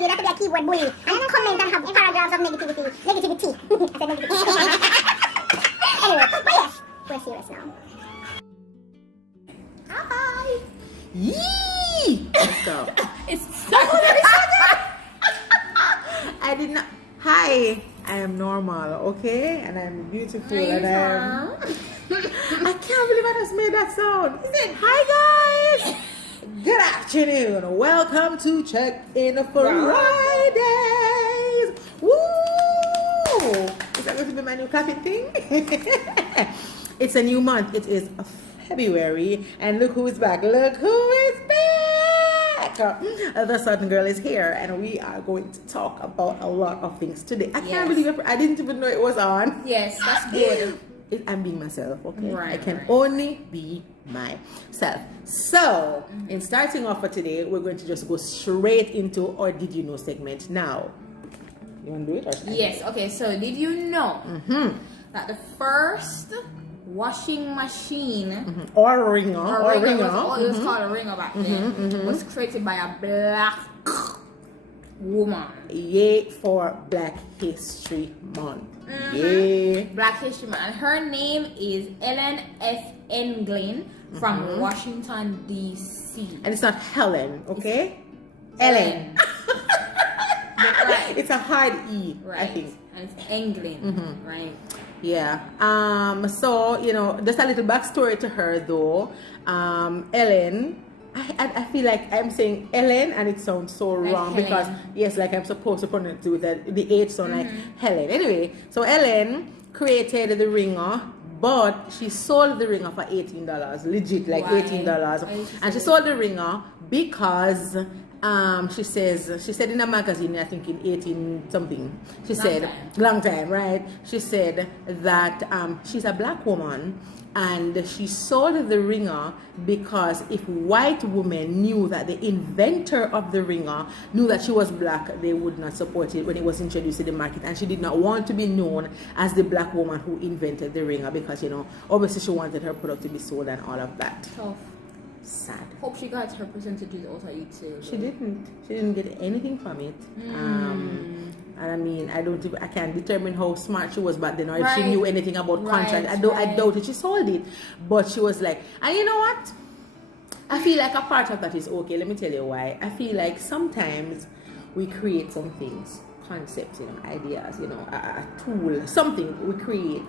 media, you have to be a keyboard bully. And then comment and have paragraphs of negativity. Negativity. I said negativity. Anyway, but yes, we're serious now. Hi. Yee! Let's go. It's so I did not. Hi, I am normal, okay? And I'm beautiful and I'm. I can't believe I just made that sound. Hi, guys. Good afternoon. Welcome to Check In Fridays. Woo! Is that going to be my new clapping thing? It's a new month. It is February, and look who is back. Look who is back. The Southern Girl is here, and we are going to talk about a lot of things today. I can't believe it. I didn't even know it was on. Yes, that's good. I'm being myself, okay? Right, I can right. only be myself. So, in starting off for today, we're going to just go straight into our Did You Know segment. Now, you want to do it? Or should I do Yes, it? okay, so did you know that the first washing machine Or ringer. or Or ringer, ringer. it was called a ringer back then, was created by a black woman. Yay for Black History Month. Yay. Black History Month. And her name is Ellen F. Englin from Washington, D.C. And it's not Helen, okay? Ellen. Right. It's a hard E, Right. I think. And it's Englin, right? Yeah. So, you know, just a little backstory to her though. Ellen, I feel like I'm saying Ellen and it sounds so Like wrong Helen. because yes, like I'm supposed to pronounce it with the H sound like Helen. Anyway, so Ellen created the ringer, but she sold the ringer for $18. Legit, like Why? $18. Why did she And sell she it? sold the ringer because she said in a magazine, I think in 18 something, she said, long time, right? She said that she's a black woman and she sold the ringer because if white women knew that the inventor of the ringer knew that she was black, they would not support it when it was introduced to the market. And she did not want to be known as the black woman who invented the ringer because, you know, obviously she wanted her product to be sold and all of that. Tough. Sad. Hope she got her percentages out of it too. She didn't. She didn't get anything from it. And I mean, I can't determine how smart she was back then, or if she Right. knew anything about contract. I Right. doubt it. She sold it, but she was like, and you know what? I feel like a part of that is okay. Let me tell you why. I feel like sometimes we create some things, concepts, you know, ideas, you know, a tool, something we create.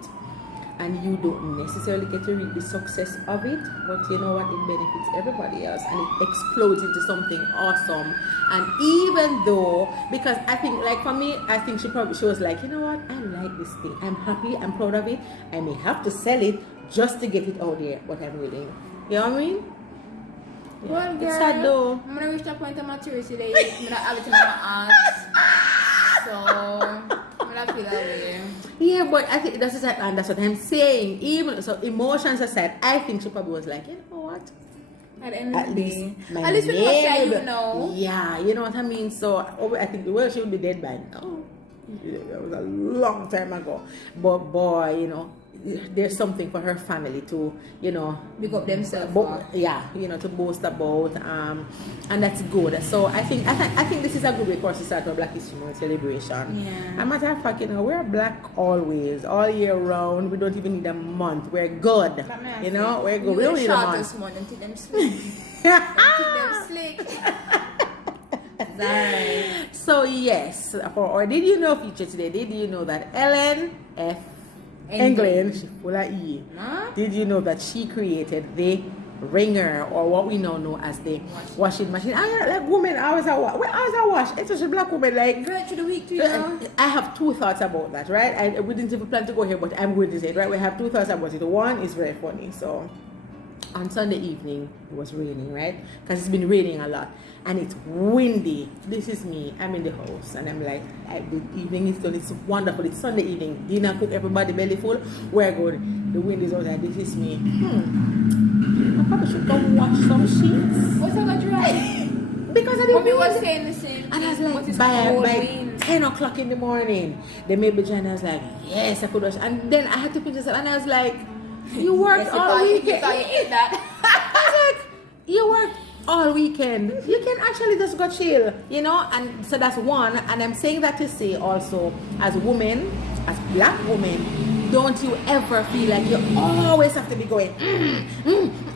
And you don't necessarily get to reap the success of it, but you know what, it benefits everybody else and it explodes into something awesome. And even though, because I think, like for me, I think she was like, you know what, I like this thing, I'm happy, I'm proud of it, I may have to sell it just to get it out there, but I'm willing. You know what I mean? Yeah. Well, girl, It's sad though. I'm gonna reach that point of maturity today. I'm gonna have it in my ass. So I'm gonna feel that way. Yeah, but I think that's what I'm saying. Even so, emotions aside, I think she probably was like, you know what? At the end At of the least, day. my At least we must say neighbor. you know. Yeah, you know what I mean. So I think she would be dead by now. That was a long time ago. But boy, you know, there's something for her family to, you know, Big up themselves. yeah, you know, to boast about, and that's good. So I think this is a good way for us to start our Black History Month celebration. Yeah. As a matter of fact, you know, we're black always, all year round. We don't even need a month. We're good. You know, we're good. We don't need a month. this morning to them slick. Keep them slick. Sorry. So yes, for or did you know feature today? Did you know that Ellen F. Englin, she full of E. Huh? Did you know that she created the ringer, or what we now know as the washing machine? I like women always a wash. Well, always a wash. Especially black women like. Great to the week to you know. I have two thoughts about that, right? We didn't even plan to go here, but I'm going to say it, right? We have two thoughts about it. One is very funny. So on Sunday evening, it was raining, right? Because it's been raining a lot. And it's windy. This is me. I'm in the house. And I'm like, the evening is done. It's wonderful. It's Sunday evening. Dinner cook, everybody belly full. We're good. The wind is outside. This is me. I probably should go wash some sheets. What's that dry? Because of the Mommy wind. was saying the same thing. And I was What like, is by cold wind? 10 o'clock in the morning, they made me join. I was like, yes, I could wash. And then I had to finish it. And I was like, you worked Yes, all weekend. You thought you ate that. I was like, you worked all weekend. You can actually just go chill, you know. And so that's one. And I'm saying that to say also, as women, as black women, don't you ever feel like you always have to be going.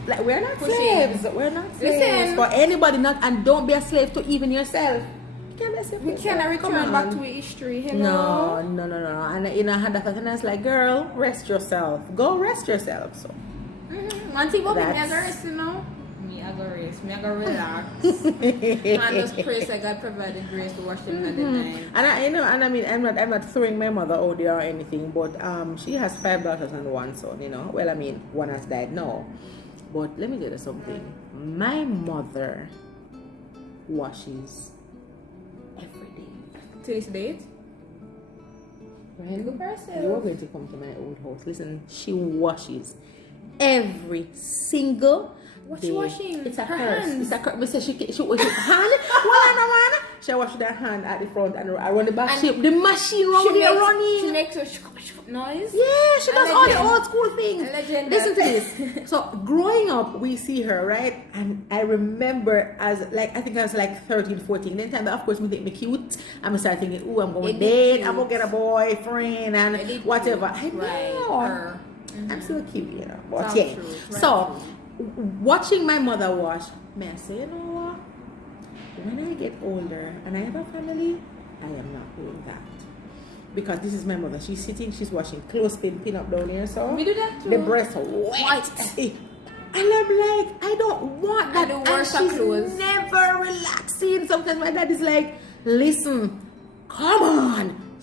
Like we're not slaves. We're not slaves Listen. for anybody. Not and don't be a slave to even yourself. You can't be a slave to We yourself. cannot Come return back on. to history. Hello. No. And you know, I had that and I was like, girl, rest yourself. Go rest yourself. So One thing about me, I That's- go rest, you know. Me, I go rest. Me, I go relax. Man, just pray so God provide the grace to watch them at the night. And I, you know, and I mean, I'm not throwing my mother out there or anything, but she has 5 daughters and 1 son. You know, well, I mean, 1 has died now. But let me tell you something. My mother washes every day. To this date, Right? good person. You are going to come to my old house. Listen, she washes every single. What's day. she washing? It's a Her curse. hands. It's a curse. Me say she wash her hand. One. She wash her hand at the front and around the back. And The machine round there She running. makes a shk noise. Yeah, she A does all the legend. old school things. A legend. Listen to this. So growing up, we see her, right? And I remember as like I think I was like 13, 14. Then time, of course, me think me cute. I'm start thinking, oh, I'm going It to be date. cute. I'm gonna get a boyfriend It and be whatever. cute. I Right, know. her. I'm still cute, you know. But Sounds yeah. true. It's right So true. watching my mother wash, may I say, you know what? When I get older and I have a family, I am not doing that. Because this is my mother. She's sitting, she's washing clothespin pin up down here, so We do that too. the breasts are white. And I'm like, I don't want that. And the worst and are she's clothes. never relaxing. Sometimes my dad is like, listen, come on.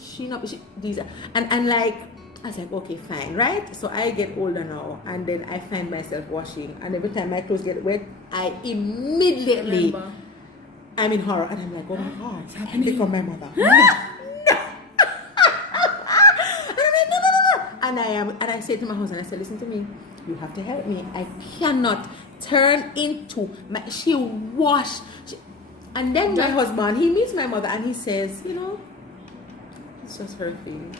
These are, and like, I was like, okay, fine, right? So I get older now, and then I find myself washing, and every time my clothes get wet, I immediately, Remember. I'm in horror, and I'm like, oh my God, it's happening from my mother. No. And I say to my husband, I said, listen to me, you have to help me. I cannot turn into she wash. And then my husband, he meets my mother and he says, you know, it's just her thing.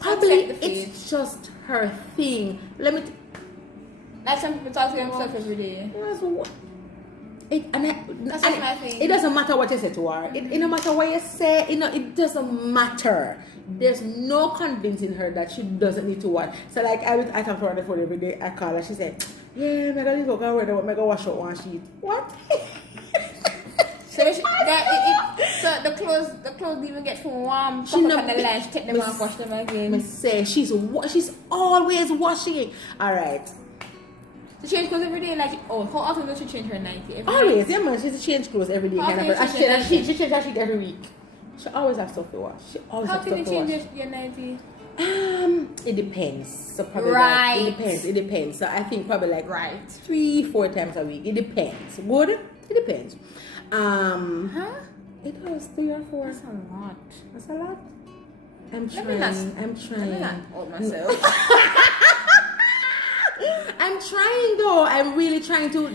Probably Accept the fate. it's just her thing. Let me. Like some people talk to themselves every day. That's And my thing. it doesn't matter what you say to her. It no matter what you say, it doesn't matter. There's no convincing her that she doesn't need to watch. So like I talk to her on the phone every day. I call her. She said, "Yeah, I'm gonna go wash out one sheet." What? So so the clothes even get from warm. She She no- on the ledge, take them off, wash them Me again. say she's always washing. All right. So she change clothes every day. Like, how often does she change her nightie? Every Always, night? yeah, man. She's change clothes every day. How Kind of often person. you And change she change her sheet every week. She always has stuff to wash. She always How has often stuff you to change wash. your nightie? It depends. So probably Right. like, it depends. So I think probably like Right. 3-4 times a week. It depends. Good? It depends. Huh? It was 3 or 4. That's a lot. That's a lot. I'm Let me not- trying. I'm Let me trying. not hold myself. I'm trying though. I'm really trying to.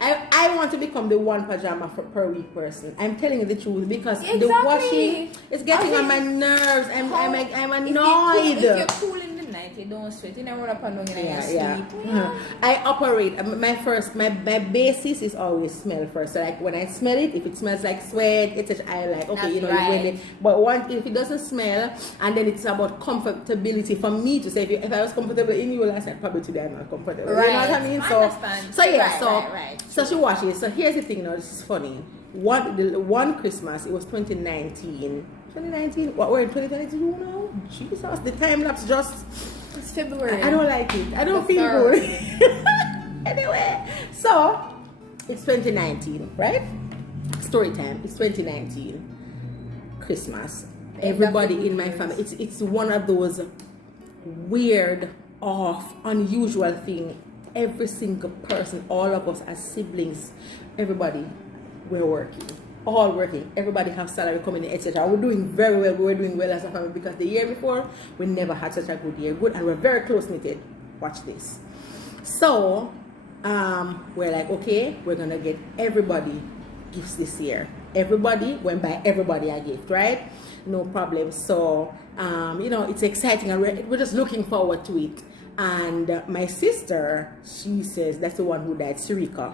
I want to become the one pajama per week person. I'm telling you the truth because the Exactly. washing is getting Okay. on my nerves. I'm If annoyed. you're cool in the night, you don't sweat. You never run up and down in your sleep. I operate. My basis is always smell first. So like when I smell it, if it smells like sweat, etc., I like okay, That's you know, right. when it. But if it doesn't smell, and then it's about comfortability for me to say if I was comfortable in you last night, probably today I'm not comfortable. You know what I mean? I So understand. so yeah, Right. so she washes. So here's the thing now. This is funny. One Christmas, it was 2019. 2019. What we're in 2022 now? Jesus, the time lapse just. It's February. I don't like it. I don't The feel third. good. Anyway, so it's 2019, right? Story time. It's 2019. Christmas. Everybody in my family. It's one of those weird, off, unusual thing. Every single person, all of us as siblings, everybody, we're working. All working. Everybody have salary coming in, etc. We're doing very well. We were doing well as a family because the year before we never had such a good year. Good, and we're very close knitted. Watch this. So we're like, okay, we're gonna get everybody gifts this year. Everybody went by everybody a gift, right? No problem. So it's exciting, and we're just looking forward to it. And my sister, she says that's the one who died, Sirika.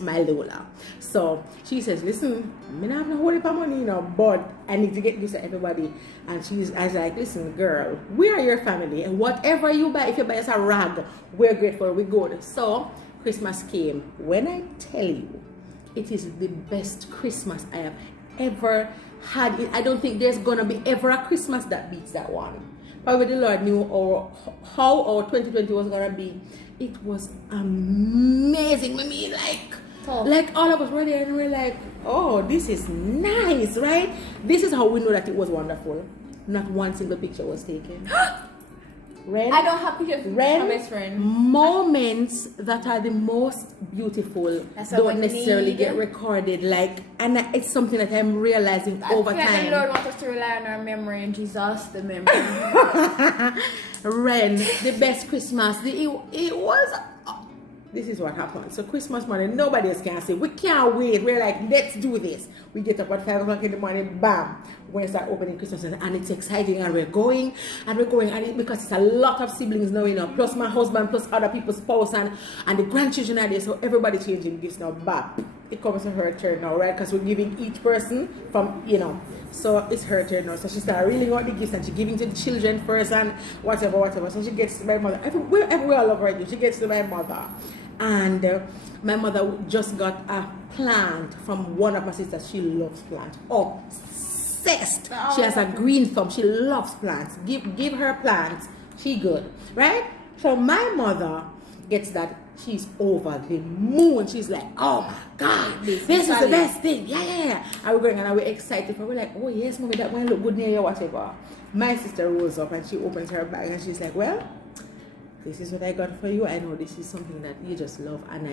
my Lola. So she says, listen, I don't have no whole heap of money, but I need to get this to everybody. And I was like, listen, girl, we are your family, and whatever you buy, if you buy us a rag, we're grateful, we're good. So Christmas came. When I tell you, it is the best Christmas I have ever had. I don't think there's gonna be ever a Christmas that beats that one. Probably the Lord knew how our 2020 was gonna be. It was amazing. I mean, like all of us were there and we're like, oh, this is nice, right? This is how we know that it was wonderful. Not one single picture was taken. Ren, I don't have pictures of my best friend. Moments that are the most beautiful don't necessarily get recorded. And it's something that I'm realizing over I feel time. like the Lord wants us to rely on our memory and Jesus the memory. Ren, the best Christmas. It was. This is what happened. So Christmas morning, nobody else can say, we can't wait. We're like, let's do this. We get up at 5 o'clock in the morning, bam. We start opening Christmas and it's exciting and we're going and because it's a lot of siblings now, plus my husband, plus other people's spouse and the grandchildren are there, so everybody changing gifts now, bap. It comes to her turn now, right? Because we're giving each person from, so it's her turn now. So she started reeling out the gifts and she's giving to the children first and whatever. So she gets to my mother. We all love her. She gets to my mother. And my mother just got a plant from one of my sisters. She loves plants. Obsessed. She has a green thumb. She loves plants. Give her plants. She good. Right? So my mother gets that. She's over the moon. She's like, oh my God, this is the best thing. Yeah. And we're going and we're excited. We're like, oh yes, mommy, that might look good near you, whatever. My sister rolls up and she opens her bag and she's like, well, this is what I got for you. I know this is something that you just love, and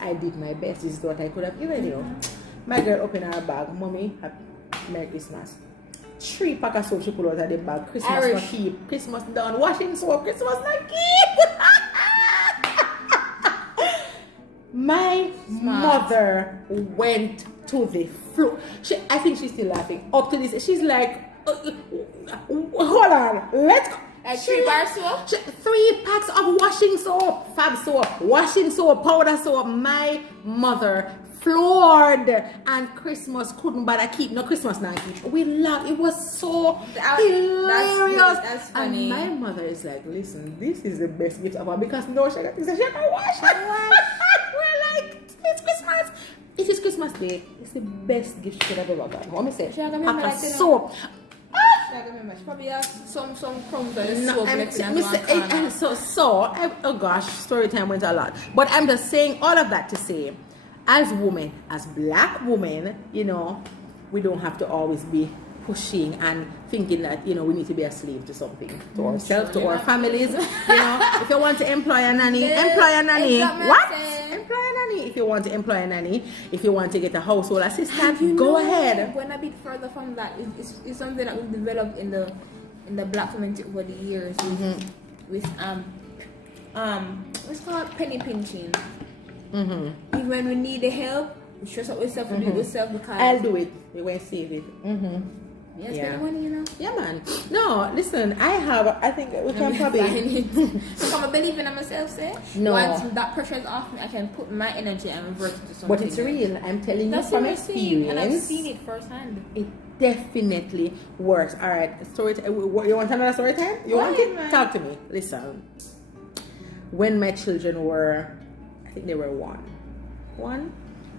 I did my best. This is what I could have given you. My girl opened her bag. Mommy, Merry Christmas. 3 pack of soap she pulled out of the bag. Christmas not keep. Christmas done. Washing soap. Christmas not keep. My mother went to the floor. I think she's still laughing. Up to this, she's like, hold on, let's go. 3 bar soap? 3 packs of washing soap, fab soap, washing soap, powder soap. My mother floored, and Christmas couldn't bother keep. No, Christmas not keep. We laughed. It was so hilarious. That's funny. And my mother is like, listen, this is the best gift ever because no, she can wash. We're like, it's Christmas. It is Christmas Day. It's the best gift she could have ever gotten. What me say? Pack of soap. She probably has some crumbs on the soap left in one corner. Oh gosh, story time went a lot. But I'm just saying all of that to say, as women, as black women, we don't have to always be pushing and thinking that, we need to be a slave to something, to ourselves, to our families. If you want to employ a nanny, employ a nanny. What? Employ a nanny. If you want to employ a nanny, if you want to get a household assistant, go ahead. Going a bit further from that, it's something that we've developed in the black community over the years with what's called penny pinching. Even when we need the help, we stress out ourselves to do it ourselves because I'll do it. We will save it. Spend money, Yeah, man. No, listen, I think we can probably. So I'm believing in myself, say. No. Once that pressure is off me, I can put my energy and revert to something. But it's real. I'm telling you from experience. And I've seen it firsthand. It definitely works. All right, story time. You want another story time? You want it? Man. Talk to me. Listen. When my children were, I think they were one,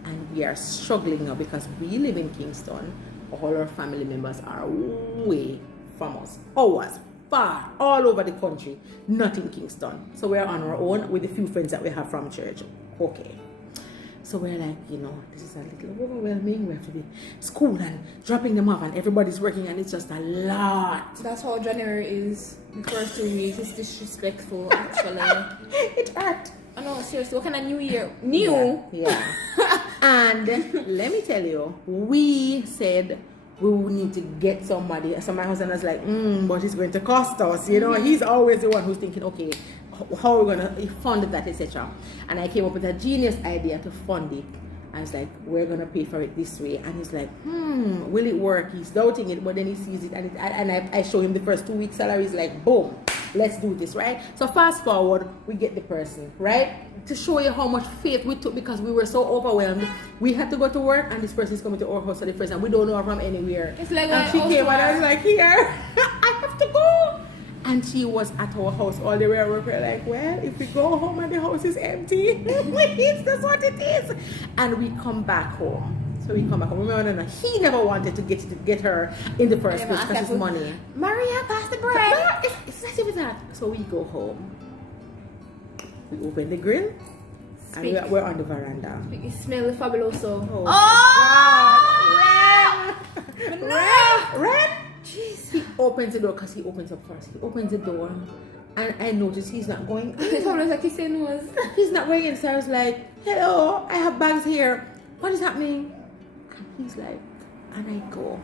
and we are struggling now because we live in Kingston. All our family members are way from us. Always far, all over the country, not in Kingston. So we're on our own with the few friends that we have from church. Okay. So we're like, this is a little overwhelming. We have to be school and dropping them off, and everybody's working, and it's just a lot. That's how January is. The first 2 weeks, it's disrespectful, actually. It hurt. I know, seriously, what kind of new year? New? Yeah. And let me tell you, we said we would need to get somebody. So my husband was like, but it's going to cost us. He's always the one who's thinking, okay, how are we going to fund that, etc. And I came up with a genius idea to fund it. I was like, we're going to pay for it this way. And he's like, will it work? He's doubting it, but then he sees it. And I show him the first 2 weeks' salary. He's like, boom, let's do this, right? So fast forward, we get the person, right? To show you how much faith we took because we were so overwhelmed. We had to go to work and this person is coming to our house for the first time. We don't know her from anywhere. It's like and she came and I was like, here, I have to go. And she was at our house all the way around. We're like, well, if we go home and the house is empty, that's what it is. And we come back home. So we come back home. Remember, no, he never wanted to get her in the first place because it's money. Maria, pass the bread. It's not even that. So we go home. We open the grill. Speak. And we're on the veranda. You smell the fabuloso. Oh! Ren! Jeez. He opens the door because he opens up first. He opens the door and I notice he's not going in. It's almost like he said was. He's not going in. So I was like, hello, I have bags here. What is happening? And he's like, and I go.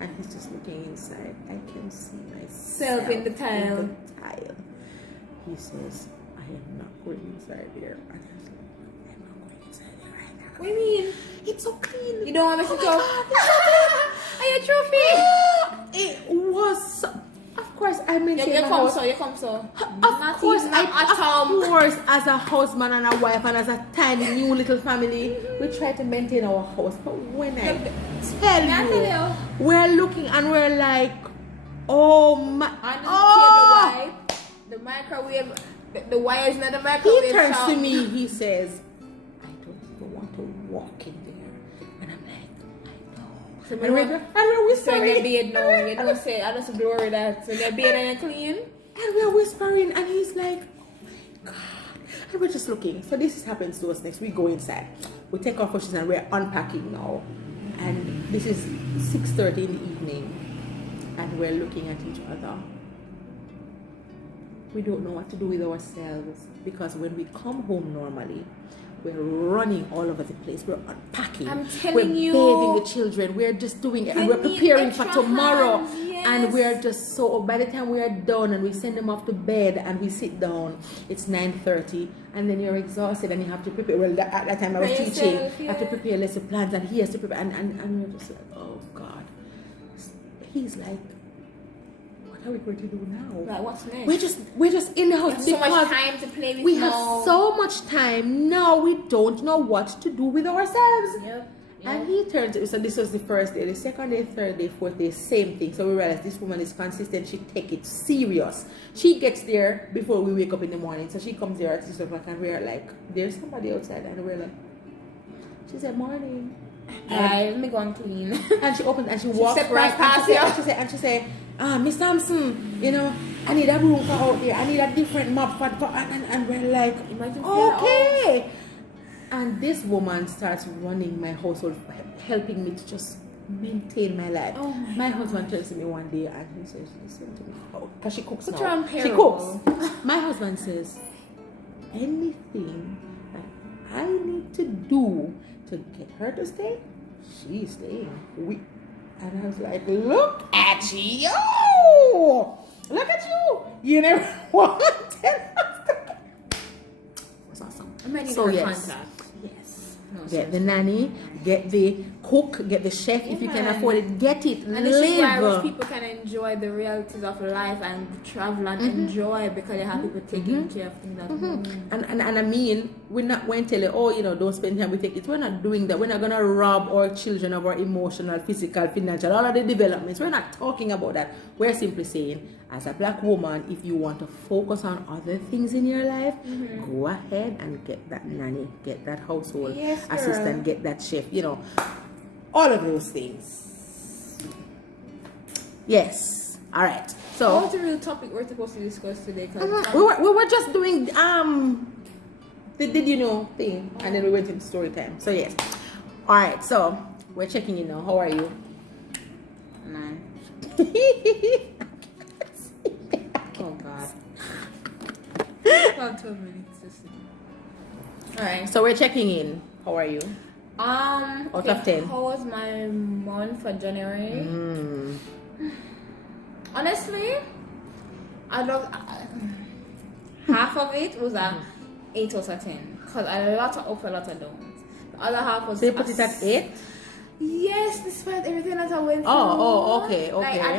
And he's just looking inside. I can see myself In the tile. in the tile. He says, I am not going inside there. And I was like, I'm not going inside there right now. What do you mean? It's so clean. You don't want me to Oh my go? God, it's so clean. Are you a trophy? It was, so, of course, I maintain You my come house. so, you come so. Of course, of course, as a husband and a wife and as a tiny new little family, we try to maintain our house. But when I tell you, we're looking and we're like, oh my, On the microwave, the wire is not the microwave. He turns shop. to me, he says, I don't even want to walk in there. And I'm like, I know. So And we're So in whispering. your bed now, you don't say, I just glory that. So your bed and clean. And we're whispering, and he's like, oh my God. And we're just looking. So this happens to us next. We go inside. We take our pushes and we're unpacking now. And this is 6:30 in the evening. And we're looking at each other. We don't know what to do with ourselves. Because when we come home normally, we're running all over the place. We're unpacking. I'm telling we're you. bathing the children. We're just doing it. And They we're need preparing for extra tomorrow. hands, yes. And we're just so, by the time we are done and we send them off to bed and we sit down, it's 9:30. And then you're exhausted and you have to prepare. Well, at that time I was By teaching. yourself, I have to yeah. prepare lesson plans and he has to prepare. And we're just like, oh God. He's like, what are we going to do now? Like, what's next? We're just in the house. We have so much because time to play with we now. have so much time now. We don't know what to do with ourselves. Yep. And he turned to, so this was the first day, the second day, third day, fourth day, same thing. So we realized this woman is consistent. She take it serious. She gets there before we wake up in the morning. So she comes there at 6 o'clock and we're like, there's somebody outside. And we're like, she said, morning. Alright, let me go and clean. And she opened and she walked stepped right past you. you. And she said, Miss Thompson, you know, I need a room for out there. I need a different map for and we're like, Imagine okay. And this woman starts running my household, helping me to just maintain my life. Oh my husband turns to me one day and he says, listen to me. Because she cooks Put now. her on She payroll. cooks. My husband says, anything that I need to do to get her to stay, she's staying. And I was like, look at you! Look at you! You never wanted us to. It was awesome. I might need So her yes. contact. Yes. No, Get the nanny, get the cook, get the chef if you can man. afford it. Get it. And this is why rich Live. people can enjoy the realities of life and travel and enjoy because they have people taking care of things at home. And I mean, we're not going to tell you, oh, you know, don't spend time with it. We're not doing that. We're not going to rob our children of our emotional, physical, financial, all of the developments. We're not talking about that. We're simply saying, as a black woman, if you want to focus on other things in your life, go ahead and get that nanny, get that household Yes, girl. assistant, get that chef, you know, all of those things. Yes. All right. So What's the real topic we're supposed to discuss today? 'Cause we were just doing the did you know thing, and then we went into story time. So yes. All right. So we're checking in now. How are you? 9. Oh God. About 12 minutes. Alright. So we're checking in. How are you? Out of 10. How was my month for January? Honestly, I love half of it was a 8 out of 10 because a lot of up, a lot of downs. The other half was. So you put it at 8? Yes, despite everything that I went through. Oh, okay. Like I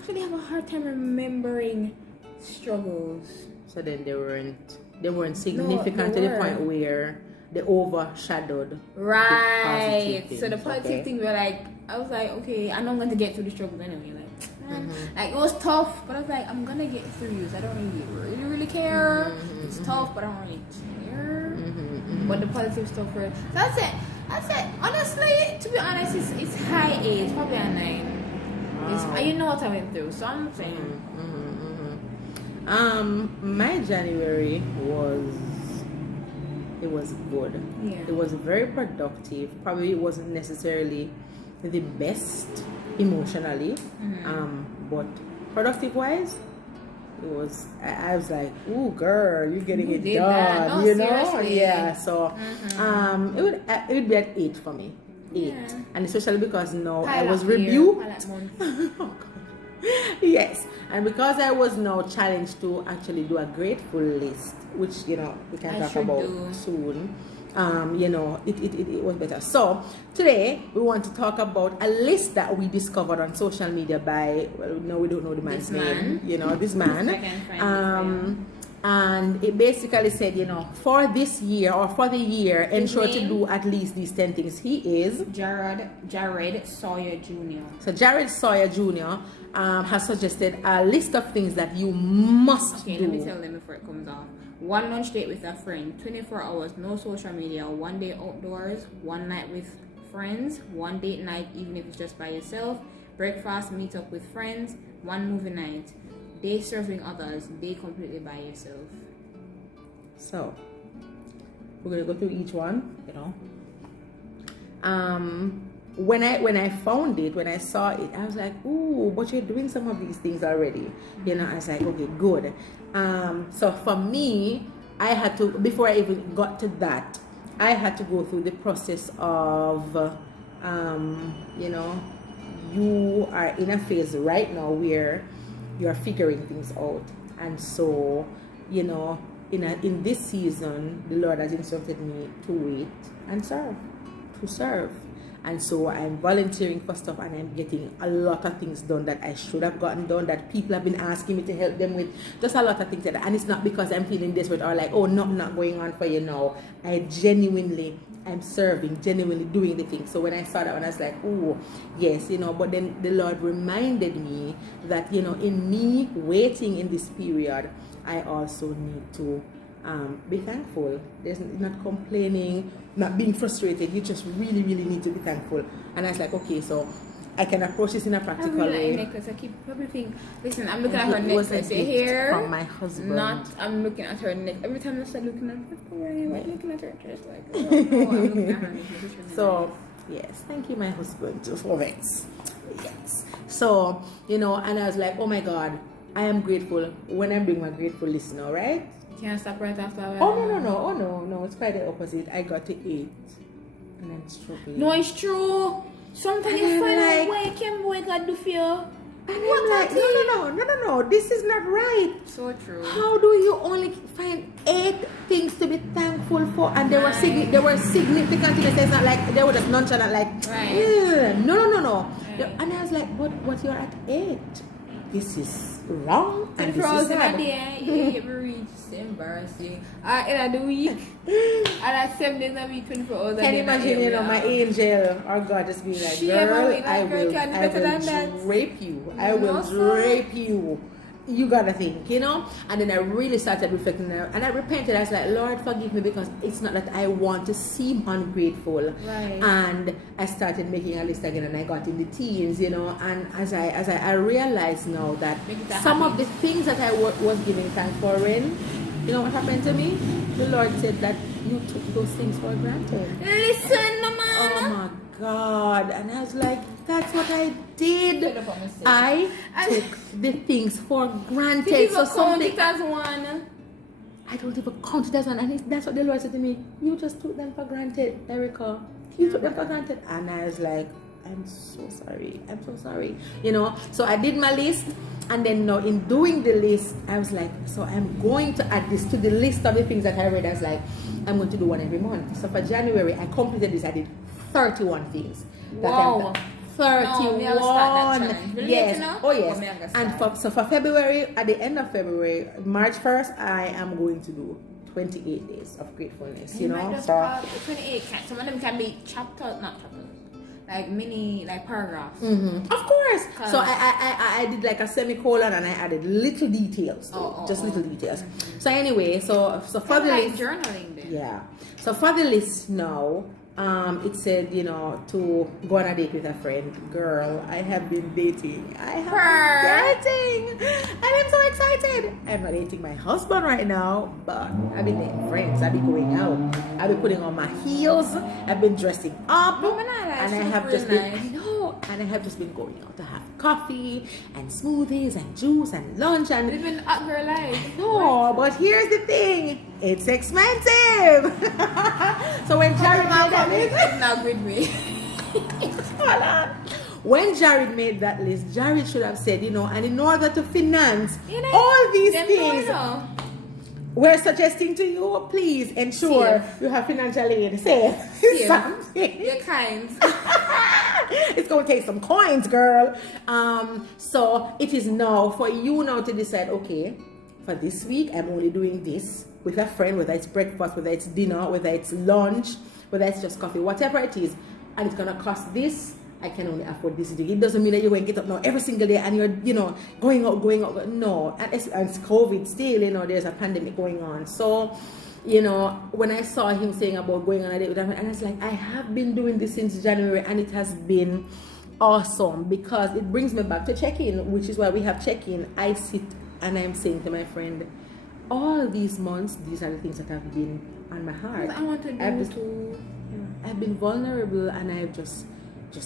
actually have a hard time remembering struggles. So then they weren't significant to the were. point where they overshadowed Right. positive So the things, positive okay. things were like, I was like, okay, I know I'm going to get through the struggles anyway. Like, man, Mm-hmm. like it was tough, but I was like, I'm going to get through this. I don't really care. Mm-hmm, It's tough, but I don't really care. Mm-hmm. But the positive stuff were. So that's it. Honestly, to be honest, it's high A. It's probably a 9. Wow. You know what I went through, so I'm saying. My January was good. Yeah. It was very productive. Probably it wasn't necessarily the best emotionally, but productive wise, it was. I was like, "Ooh, girl, you're getting You it did done." that. No, you know, seriously. yeah. So, it would be at 8 for me. 8, Yeah. and especially because now I Pile was up year, rebuked. pile up month. Oh, God. Yes, and because I was now challenged to actually do a grateful list, which we can I talk should about do. soon. It was better. So today we want to talk about a list that we discovered on social media by no, we don't know the man's This man. name. This man. I can find it for you. And it basically said, for this year or for the year, ensure to name? do at least these 10 things. He is Jared Sawyer Jr. So Jared Sawyer Jr. Has suggested a list of things that you must Okay, do. let me tell them before it comes off. 1 lunch date with a friend, 24 hours, no social media, 1 day outdoors, 1 night with friends, 1 date night, even if it's just by yourself, breakfast, meet up with friends, 1 movie night, day serving others, day completely by yourself. So we're gonna go through each one. When I found it, when I saw it, I was like, ooh, but you're doing some of these things already. I was like, okay, good. So for me, I had to, before I even got to that, I had to go through the process of, you are in a phase right now where you're figuring things out. And so, in this season, the Lord has instructed me to wait and serve. And so I'm volunteering for stuff, and I'm getting a lot of things done that I should have gotten done, that people have been asking me to help them with. Just a lot of things like that. And it's not because I'm feeling desperate or like, oh, nothing not going on for you now. I'm serving, genuinely doing the thing. So when I saw that one, I was like, oh, yes, but then the Lord reminded me that, in me waiting in this period, I also need to be thankful. There's not complaining, not being frustrated. You just really, really need to be thankful. And I was like, okay, so I can approach this in a practical way. Necklace. I keep probably thinking, listen, I'm looking And at her it was a necklace gift here. from my husband. I'm looking at her neck. Every time I start looking at her, why are you looking at her dress like, oh, no, I'm looking at her necklace. It's really So, yes, thank you, my husband, for it. Yes. So, and I was like, oh my God, I am grateful when I'm doing my grateful list now, right? nice. Can't stop right after that. Oh, no, it's quite the opposite. I got to 8, and I'm struggling. No, it's true. Sometimes And you I'm find like- out what can boy God do for you. And I'm like, no, this is not right. So true. How do you only find 8 things to be thankful for? And they were significant in the sense, not like they were just nonchalant, like, Right. yeah, no. Right. And I was like, but you're at 8. This is wrong. And And this for is us in a sad. day, you get reached. Embarrassing. In the week, and at 7 days a week, 24 hours a Can day. you imagine, my angel or God just being like, She ever girl, went like, I girl, will can do better than that. drape you. I will No, sir. drape you. You gotta think, And then I really started reflecting, and I repented. I was like, Lord, forgive me, because it's not that I want to seem ungrateful. Right. And I started making a list again, and I got in the teens, And as I realized now that Make it a some habit. of the things that I was giving thanks for, you know what happened to me? The Lord said that you took those things for granted. Listen, Oh mama. my God. And I was like, that's what I did. Set up a mistake. I took the things for granted. Did you So even count something, it as one? I don't even count it as one. And that's what the Lord said to me. You just took them for granted, Erica. You took them for granted. And I was like, I'm so sorry. I'm so sorry. So I did my list. And then now in doing the list, I was like, so I'm going to add this to the list of the things that I read. I was like, I'm going to do one every month. So for January, I completed this. I did 31 things. Wow. No, me have to start that challenge. Will you Yes. let me know? Oh yes. Or me have to And start? for February, at the end of February, March 1st, I am going to do 28 days of gratefulness. You know. Just, So 28 some of them can be chapters, not chapters, like mini, like paragraphs. of course. Cause- So I did like a semicolon and I added little details to it, just little details. So anyway, so for Kind the of like list, journaling then. yeah. So for the list now, it said, you know, to go on a date with a friend. Girl, I have been dating. I have been dating. And I'm so excited. I'm not dating my husband right now, but I've been dating friends. I've been going out. I've been putting on my heels. I've been dressing up. But when I like, And I she have look just real been, nice. I know, and I have just been going out to have coffee and smoothies and juice and lunch and Living up her life. no, but here's the thing. It's expensive. So when Jared made that list, Not with me. hold on. When Jared made that list, Jared should have said, you know, and in order to finance You know, all these them things, don't know. we're suggesting to you, please ensure you have financial aid. Save Save. something. You're kind. It's gonna take some coins, girl. So it is now for you now to decide, okay, for this week I'm only doing this with a friend, whether it's breakfast, whether it's dinner, whether it's lunch, whether it's just coffee, whatever it is, and it's gonna cost this. I can only afford this. It doesn't mean that you're going to get up now every single day and you're, you know, going out. No, and it's COVID still, you know, there's a pandemic going on. So, you know, when I saw him saying about going on a date with a friend, and I was like, I have been doing this since January and it has been awesome because it brings me back to check-in, which is why we have check-in. I sit and I'm saying to my friend, all these months, these are the things that have been on my heart. I want to do I've been vulnerable and I've just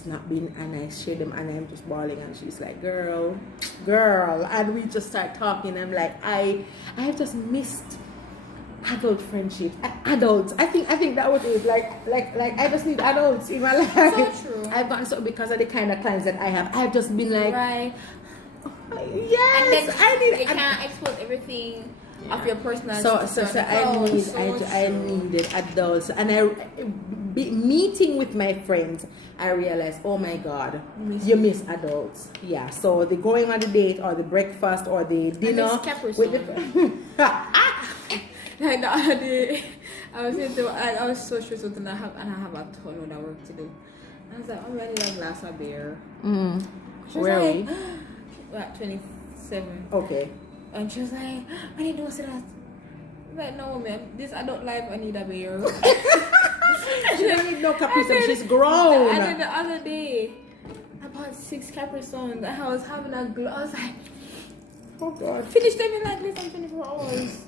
not been, and I share them and I'm just bawling and she's like, girl, and we just start talking. I'm like, I have just missed adult friendship, adults. I think that was it. Like I just need adults in my life. So true. I've gotten so because of the kind of clients that I have. I've just been like, right. yes, And then I need. you can't expose everything of your personality. So to I needed adults, and meeting with my friends, I realized, oh my God, you miss adults. Yeah. So the going on the date or the breakfast or the dinner with the Like the other day, I was so stressed out and I have a ton of work to do. I was like, I'm ready to have a glass of beer. She was Where are like, we? we're at 27. Okay. And she was like, I need to do that. I'm like, no, man, this adult life, I need a beer. She don't need no Capri And Sun. then- She's grown. And then the other day, I bought 6 Capri Suns and I was having a glow. I was like, Oh God. finish them in like less than 24 hours.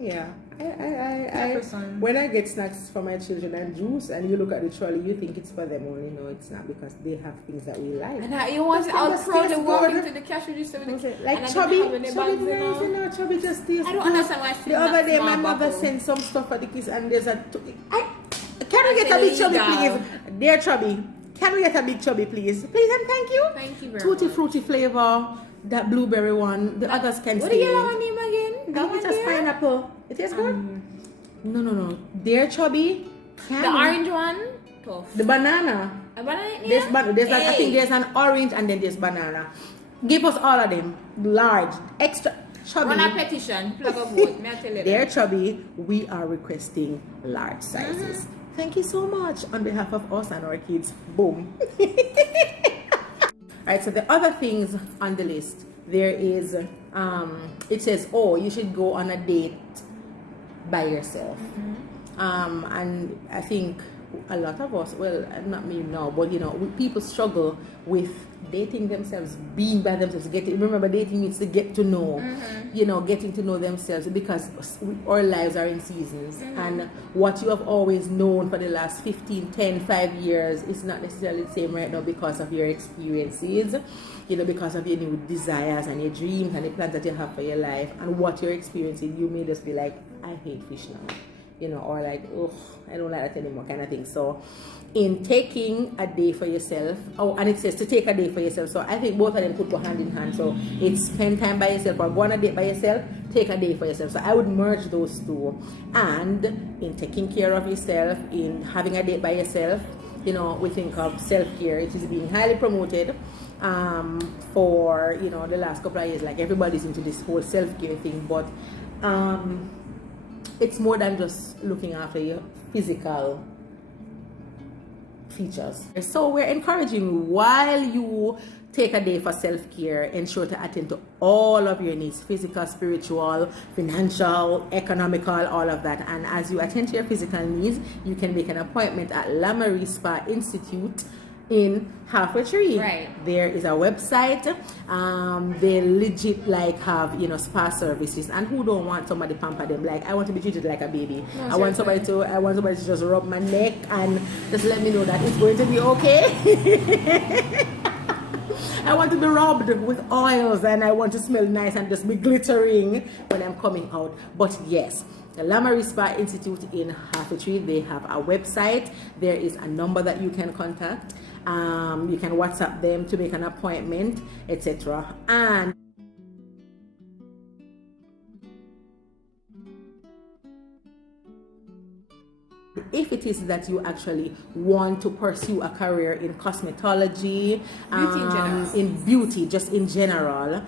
Yeah. Capri Sun. When I get snacks for my children and juice, and you look at the trolley, you think it's for them only. No, it's not, because they have things that we like. And you want to, I was proudly walking to the cash register with the Like and I Chubby, didn't have any bags, you know. you know, Chubby just tastes I don't good. understand why I The other day, my mother sent. sent some stuff for the kids, and there's can we get I a big said, Chubby, illegal. please? Dear Chubby, can we get a big Chubby, please? Please and thank you. Thank you very Tutti much. fruity flavor, that blueberry one. The others can What stay. the yellow one name again? That one It's just there? pineapple. It tastes good. No. Dear Chubby, can The we- orange one? Tough. the banana. A banana in There's, there? there's I think there's an orange and then there's banana. Give us all of them. Large, extra Chubby. Run a petition. Plug a vote. May I tell you Dear that? Chubby, we are requesting large sizes. Thank you so much on behalf of us and our kids. Boom. Alright, so the other things on the list, there is it says, oh, you should go on a date by yourself. And I think a lot of us, well, not me now, but you know, people struggle with dating themselves, being by themselves, remember, dating means to get to know, you know, getting to know themselves, because our lives are in seasons, and what you have always known for the last 15, 10, 5 years is not necessarily the same right now because of your experiences, you know, because of your new desires and your dreams and the plans that you have for your life, and what you're experiencing. You may just be like, I hate fish now, you know, or like, oh, I don't like that anymore, kind of thing. So in taking a day for yourself, and it says to take a day for yourself, so I think both of them could go hand in hand. So it's spend time by yourself, or go on a date by yourself, take a day for yourself. So I would merge those two. And in taking care of yourself, in having a date by yourself, we think of self-care, it is being highly promoted for, the last couple of years. Like, everybody's into this whole self-care thing, but it's more than just looking after your physical features. So we're encouraging, while you take a day for self-care, ensure to attend to all of your needs: physical, spiritual, financial, economical, all of that. And as you attend to your physical needs, you can make an appointment at La Marie Spa Institute in Halfway Tree. Right. There is a website. They legit have spa services, and who don't want somebody pamper them? Like, I want to be treated like a baby. No, I want somebody to just rub my neck and just let me know that it's going to be okay. I want to be rubbed with oils, and I want to smell nice and just be glittering when I'm coming out. But yes, the La Marie Spa Institute in Halfway Tree, they have a website. There is a number that you can contact. You can WhatsApp them to make an appointment, etc. And if it is that you actually want to pursue a career in cosmetology, in beauty, just in general,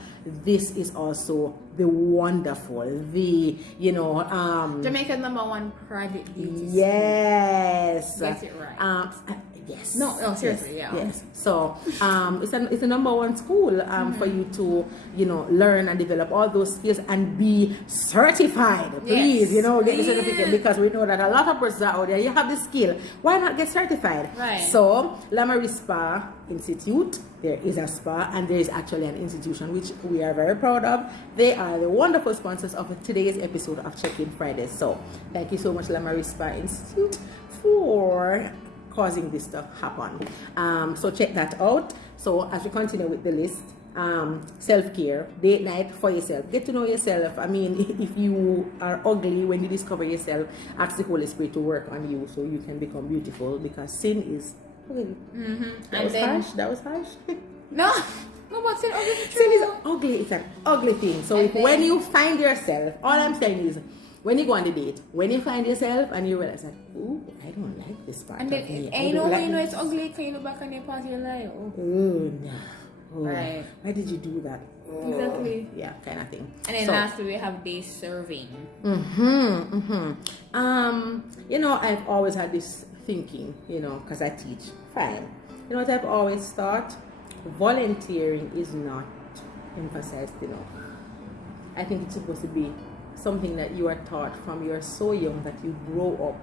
this is also the wonderful, Jamaica's #1 private beauty. Yes. Get it right. Yes. No, seriously, yes, yeah. Yes. So it's a #1 school for you to learn and develop all those skills and be certified. Please, Yes. Get the certificate, because we know that a lot of persons out there, you have the skill. Why not get certified? Right. So La Marie Spa Institute, there is a spa, and there is actually an institution which we are very proud of. They are the wonderful sponsors of today's episode of Check-In Friday. So thank you so much, La Marie Spa Institute, for causing this to happen. So check that out. So as we continue with the list, self-care, date night for yourself. Get to know yourself. I mean, if you are ugly when you discover yourself, ask the Holy Spirit to work on you so you can become beautiful, because sin is ugly. That was harsh. No, but sin ugly is Sin is true. ugly. It's an ugly thing. So And when you find yourself, all I'm saying is, when you go on the date, when you find yourself and you realize that, ooh, I don't like this part And of then, me. and when you know it's ugly, can you look back on your past and like, oh. Oh, no. Oh, Right. why did you do that? Oh, Exactly. Yeah, kind of thing. And then lastly, we have day serving. I've always had this thinking, because I teach. Fine. You know what I've always thought? Volunteering is not emphasized enough. I think it's supposed to be something that you are taught from you're so young that you grow up,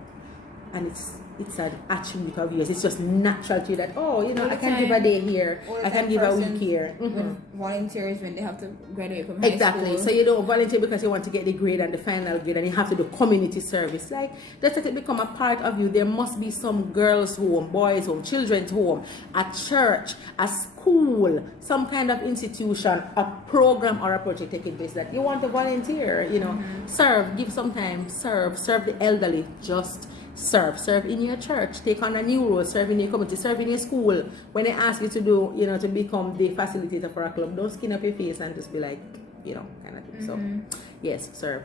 and it's an attribute of yours. It's just natural to you that, I can give a day here, I can give a week here. Volunteers when they have to graduate from high Exactly. school. So you don't volunteer because you want to get the grade and the final grade, and you have to do community service. Like, let it become a part of you. There must be some girls' home, boys' home, children's home, a church, a school, some kind of institution, a program or a project taking place that you want to volunteer. Serve, give some time, serve the elderly. Just serve in your church, take on a new role, serve in your community, serve in your school. When they ask you to do, to become the facilitator for a club, don't skin up your face and just be like, kind of thing. So yes, serve.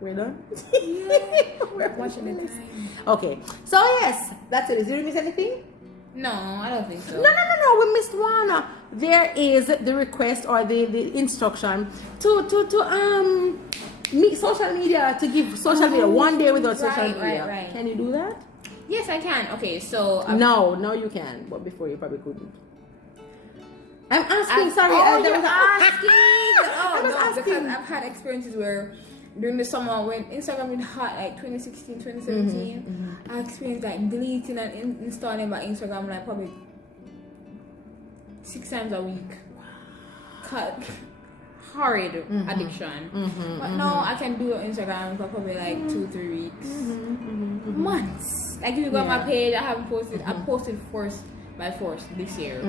We're done. We're Watching the time. Okay, so yes, that's it. Did we miss anything? No, I don't think so. No, we missed one. There is the request or the instruction to meet social media, to give social media one day without social media. Right. Can you do that? Yes, I can. Okay, so No, you can. But before you probably couldn't. I'm asking. Sorry, you're asking. Oh I was no, asking. because I've had experiences where during the summer when Instagram was hot, like 2016, 2017, I experienced like deleting and installing my Instagram like probably 6 times a week. Cut. Horrid addiction. But now I can do it on Instagram for probably like 2-3 weeks. Months. Like if you go on my page, I haven't posted. I posted force by force this year.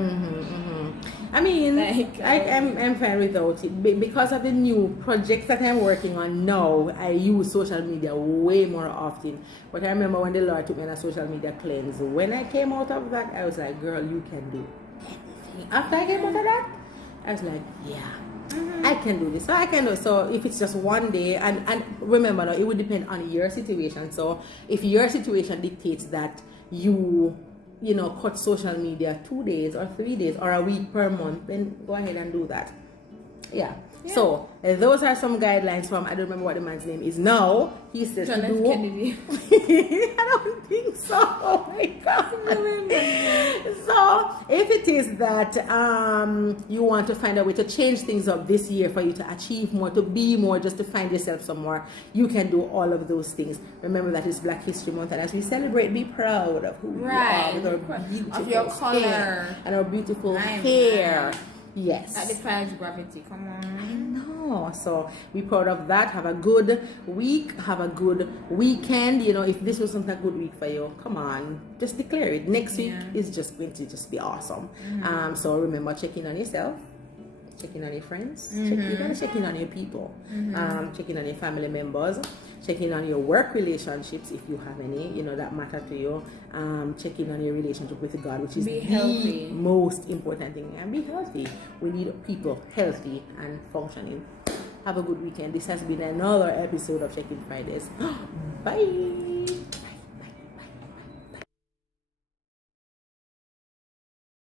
I mean, Like, I'm fine without it. Because of the new projects that I'm working on now, I use social media way more often. But I remember when the Lord took me on a social media cleanse. When I came out of that, I was like, girl, you can do anything. After I came out of that, I was like, yeah. I can do this. So I can do it. So if it's just one day, and remember now, it would depend on your situation. So if your situation dictates that you cut social media 2 days or 3 days or a week per month, then go ahead and do that. Yeah. So those are some guidelines from, I don't remember what the man's name is now. He says John to F. do. Kennedy. I don't think so. Oh my God. So if it is that you want to find a way to change things up this year for you to achieve more, to be more, just to find yourself somewhere, you can do all of those things. Remember that it's Black History Month, and as we celebrate, be proud of who you are with our beautiful Of your skin color and our beautiful I'm hair. fine. Yes. That defies gravity. Come on. No, so be proud of that. Have a good week. Have a good weekend. If this wasn't a good week for you, come on, just declare it. Next week is just going to just be awesome. So remember, check in on yourself, check in on your friends, you gotta check in on your people, check in on your family members, check in on your work relationships if you have any, that matter to you. Check in on your relationship with God, which is healthy. the most important thing. And be healthy. We need people healthy and functioning. Have a good weekend. This has been another episode of Check-in Fridays. Bye.